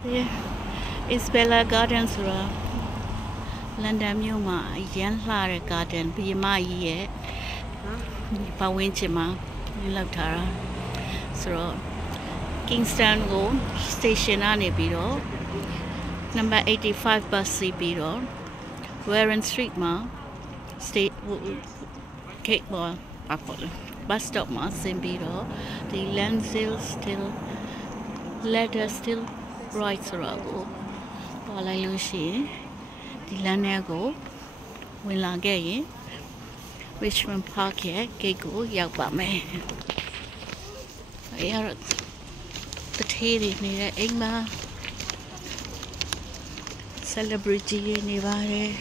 Isabella Gardens ဆိုတာလန်ဒန်မြို့မှာအရန်လှတဲ့ garden ဘီမကြီးရဲ့ပတ်ဝန်းကျင်မှာလောက်ထားတာဆိုတော့ Kingston ကို station ကနေပြီးတော့ number 85 bus စီးပြီးတော့ Warren Street မှာ gate မှာbus stop မှာဆင်းပြီးတော့ဒီ Lansdale still letter still right ဆိုတော့ကိုပေါ်လိုက်လို့ရှိရင်ဒီလမ်းထဲကိုဝင်လာခဲ့ရင် Richmond Park ရဲ့ gate ကိုရောက်ပါမယ်။အဲ့တော့တထေးတွေနေတဲ့အိမ်မှာ celebrity တွေနေပါတယ်။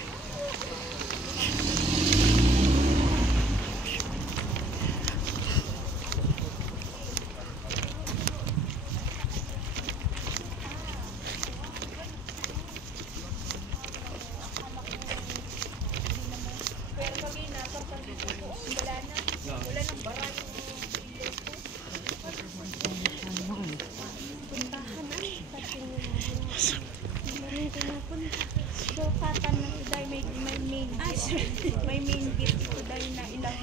may main gate po dahil na ilang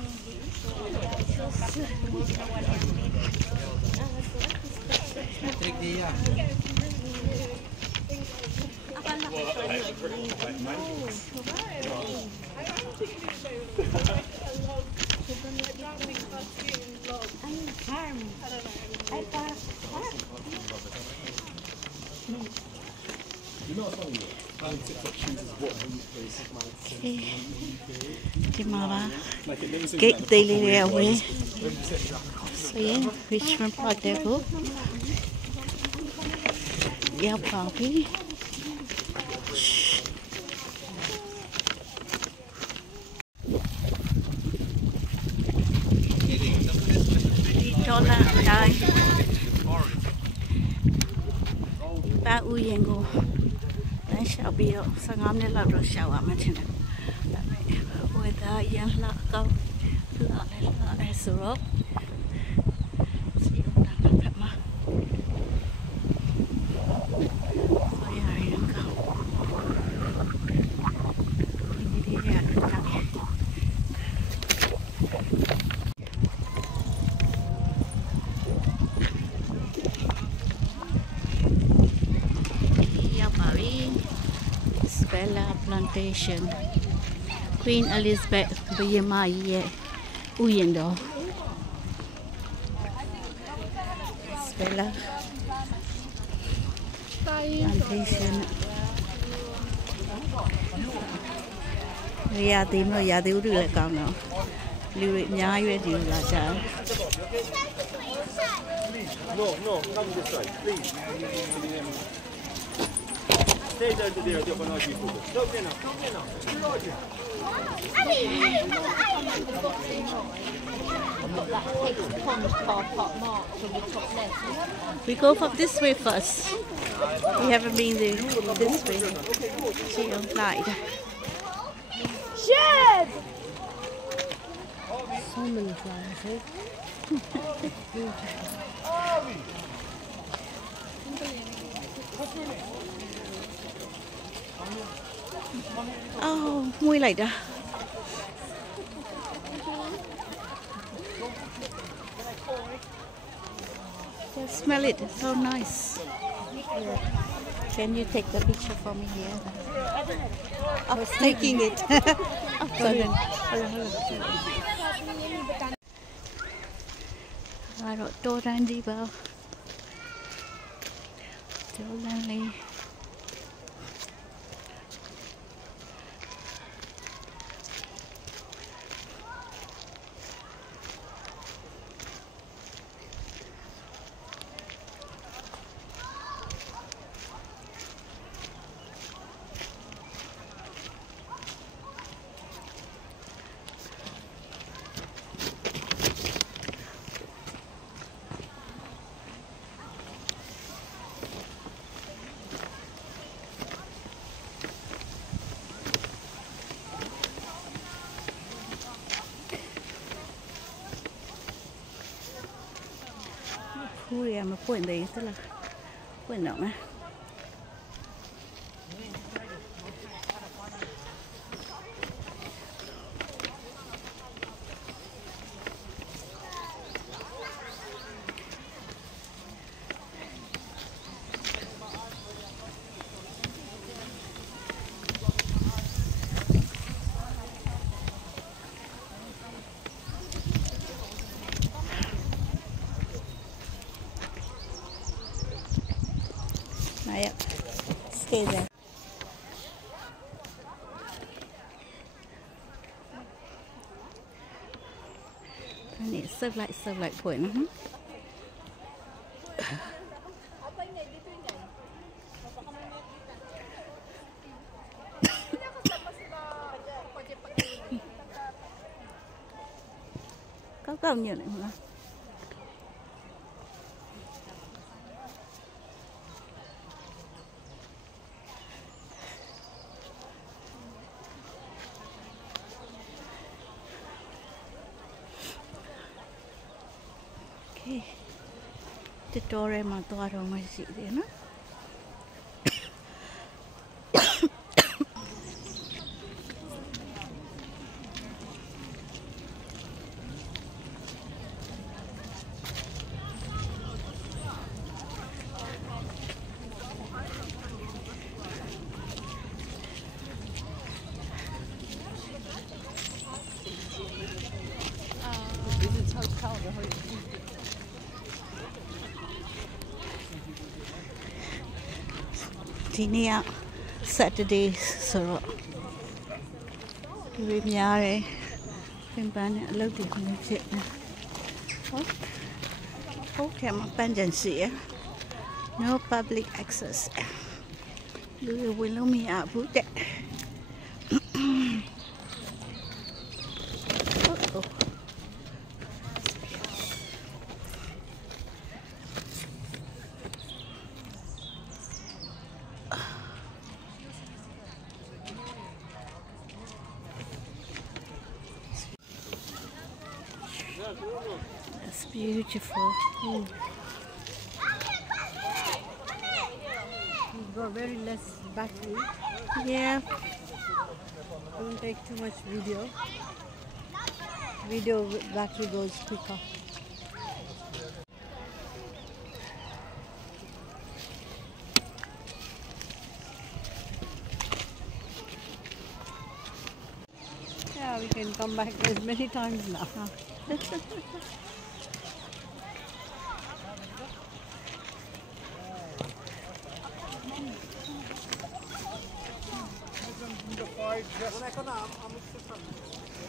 Timara gate daily away so yeah Richmond Park there go yeah probably $1 die ba u yen go dan shall be 15 minute လောက်တော့ရှောက်ရမှာထင်တယ်ဝေဒါရန်လာကောက်လာလဲဆိုတော့စီရတာဖက်မှာဆိုရရင်ကောက်ဒီရတာBella Plantation Queen Elizabeth ဘုရင်မကြီးရဲ့ဥယျာဉ်တော် Bella Plantation ရာသီမလို့ရာသီဥတုလည်းကောင်းတော့လူတွေအများကြီးပဲဒီလိုလာကြတယ် No, come this side, please. Stay there today, you're going to be good. Stop there now. We go from this way first. We haven't been there this way. See on slide. Shed! So many flowers, eh? Oh, mùi lại đó. Just smell it. It's so nice. Yeah. Can you take the picture for me here? I was taking it. Oh, sorry. I don't know Randy well. Still lonely. Ui, mà quên đấy, tức là quên đâu nè. Yeah. Stay there. And it's so like point. Có nhiều này không? Okay. The door em mà to rồi mà gì thế nó? Thì nè Saturday so đi nhà đây bên bán lâu thì không chuyện nè có thêm một ban dân sĩ no public access you will me out put that That's beautiful. You've got very less battery. Yeah. Don't take too much video. Video battery goes quicker. Yeah, we can come back as many times now.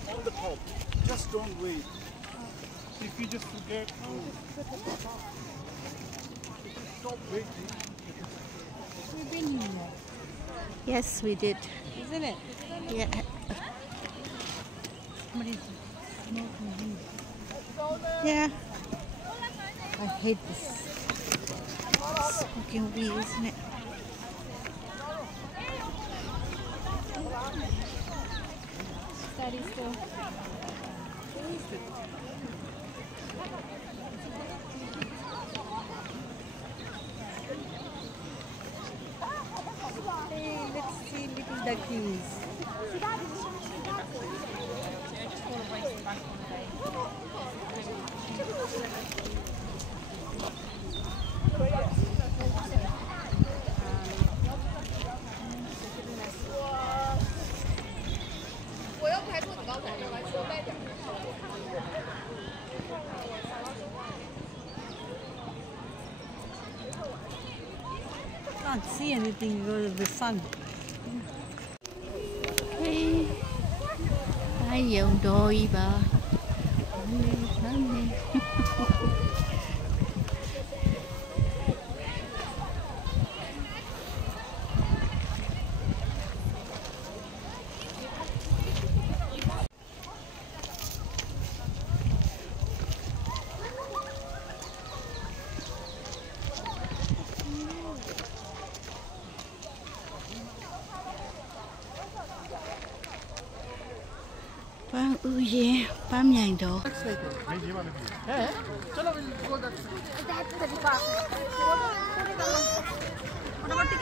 On the top. Just don't wait. If you just forget, stop waiting. We've been here, Yes, we did. isn't it? Yeah. Somebody's smoking. Yeah. I hate this. Smoking weed, isn't it? Steady still. Hey, let's see little duckies. Can't see anything because of the sun. Okay. Ai dùng đôi bà. Bang uye, bam yang do. মোটামুটি